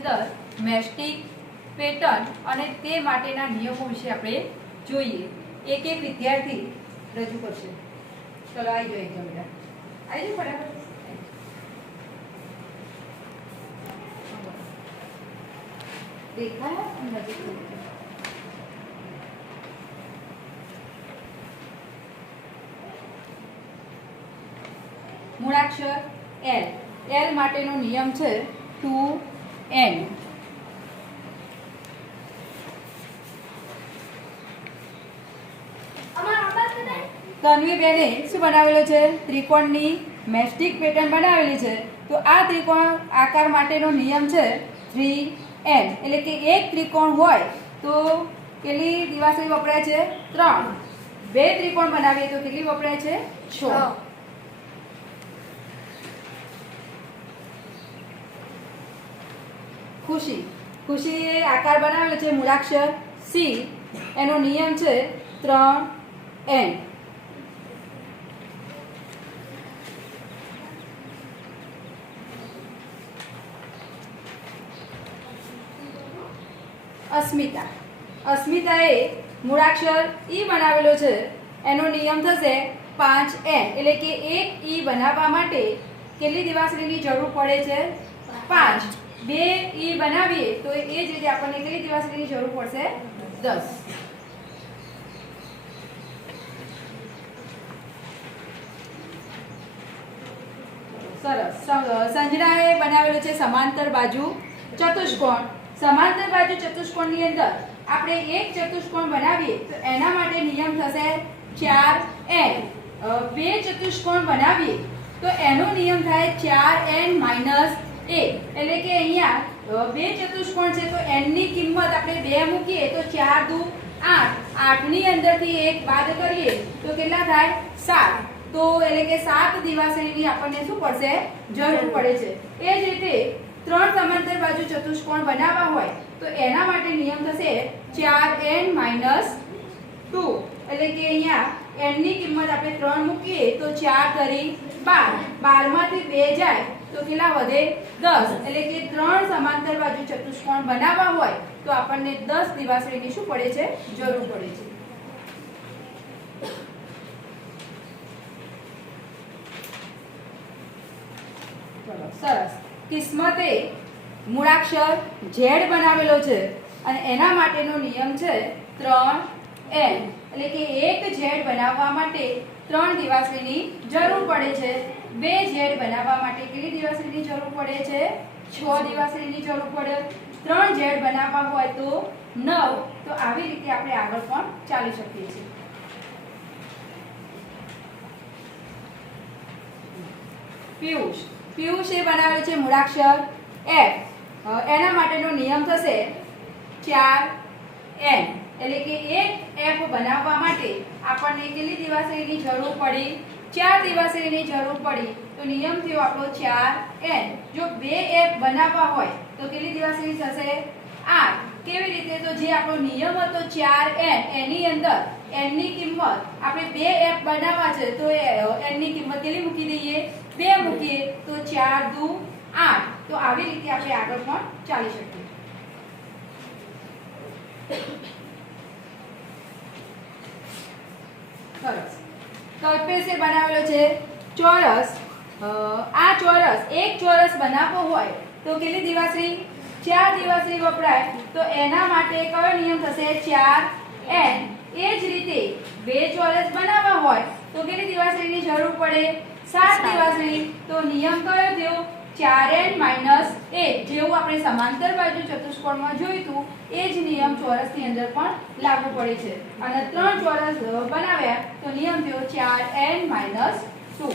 અંદર મેસ્ટિક પેટર્ન અને તે માટેના નિયમો વિશે આપણે જોઈએ. એક એક વિદ્યાર્થી રજૂ કરશે. ચલો આવી જાઓ એકદમ બેટા, આવી જાઓ ફટાફટ. દેખાય નજીક મૂળાક્ષર એલ. એલ માટેનો નિયમ છે 2n. તન્વી બેને શું બનાવેલું છે? ત્રિકોણની મેસ્ટિક પેટર્ન બનાવેલી છે. તો આ ત્રિકોણ આકાર માટેનો નિયમ છે 3n. એટલે કે એક ત્રિકોણ હોય તો કેટલી દિવાસળી વપરાય છે? 3. બે ત્રિકોણ બનાવીએ તો કેટલી વપરાય છે? 6. ખુશી. ખુશી આકાર બનાવેલો છે મૂળાક્ષર સી. એનો નિયમ છે 3n. અસ્મિતા. અસ્મિતાએ મૂળાક્ષર ઈ બનાવેલો છે. એનો નિયમ થશે 5n. એટલે કે એક ઈ બનાવવા માટે કેટલી દિવાસળીની જરૂર પડે છે? 5. બે ઈ બનાવીએ તો એ જ રીતે આપણને કેટલી દિવાસળીની જરૂર પડશે? 10. સરસ. સંજનાએ બનાવેલું છે સમાંતર બાજુ ચતુષ્કોણ. સમાંતર બાજુ ચતુષ્કોણની અંદર આપણે એક ચતુષ્કોણ બનાવીએ તો એના માટે નિયમ થશે 4n. બે ચતુષ્કોણ બનાવીએ તો એનો નિયમ થાય 4n - 1. એટલે કે અહીંયા બે ચતુષ્કોણ છે તો n ની કિંમત આપણે 2 મૂકીએ તો 4 દુ 8. 8 ની અંદરથી 1 બાદ કરીએ તો કેટલા થાય? 7. તો એટલે કે 7 દિવાસળીની આપણને શું પડશે? જરૂર પડે છે. એ જ રીતે 3 સમાંતર બાજુ ચતુષ્કોણ બનાવવા હોય તો એના માટે નિયમ થશે 4n - 2. એટલે કે અહીંયા n ની કિંમત આપણે 3 મૂકીએ તો 4 તરી 12. 12 માંથી 2 જાય તો કેટલા વધે? 10. એટલે કે 3 સમાંતર બાજુ ચતુષ્કોણ બનાવવા હોય તો આપણને 10 દિવાસળીની શું પડે છે? જરૂર પડે છે. ચલો સરસ. કિસ્મતે મૂળાક્ષર ઝેડ બનાવેલો છે અને એના માટેનો નિયમ છે 3n. એટલે કે એક ઝેડ બનાવવા માટે 3 દિવાસળીની જરૂર પડે છે. બે ઝેડ બનાવવા માટે કેટલી દિવાસળીની જરૂર પડે છે? 6 દિવાસળીની જરૂર પડે. 3 ઝેડ બનાવવા હોય તો 9. તો આવી રીતે આપણે આગળ પણ ચાલી શકીએ છીએ. પિયુષ. પિયુષે બનાવેલું છે મૂળાક્ષર f. એના માટેનો નિયમ થશે 4n. એટલે કે એક f બનાવવા માટે આપણને કેટલી દિવાસળીની જરૂર પડી? 4 દિવાસળીની જરૂર પડી. તો નિયમ થયો આપણો 4n. જો બે f બનાવવા હોય તો કેટલી દિવાસળી થશે? 8. કેવી રીતે? તો જે આપણો નિયમ હતો 4n એની અંદર n ની કિંમત આપણે બે f બનાવવા છે તો n ની કિંમત કેટલી મૂકી દઈએ? 2 મૂકીએ તો 4 દુ 8. તો આવી રીતે આપણે આગળ પણ ચાલી શકીએ. સરસ. કલ્પેશે બનાવેલો છે ચોરસ. આ ચોરસ એક ચોરસ બનાવવો હોય તો કેટલી દિવાસળી? 4 દિવાસળી વપરાય. તો એના માટે કયો નિયમ થશે? 4n. એ જ રીતે બે ચોરસ બનાવવા હોય તો કેટલી દિવાસળીની જરૂર પડે? 7 દિવાસળી. તો નિયમ કયો થયો? 4n - 1. જેવું આપણે સમાંતર બાજુ ચતુષ્કોણમાં જોયું હતું એ જ નિયમ ચોરસની અંદર પણ લાગુ પડે છે. અને 3 ચોરસ બનાવ્યા તો નિયમ થયો 4n - 2.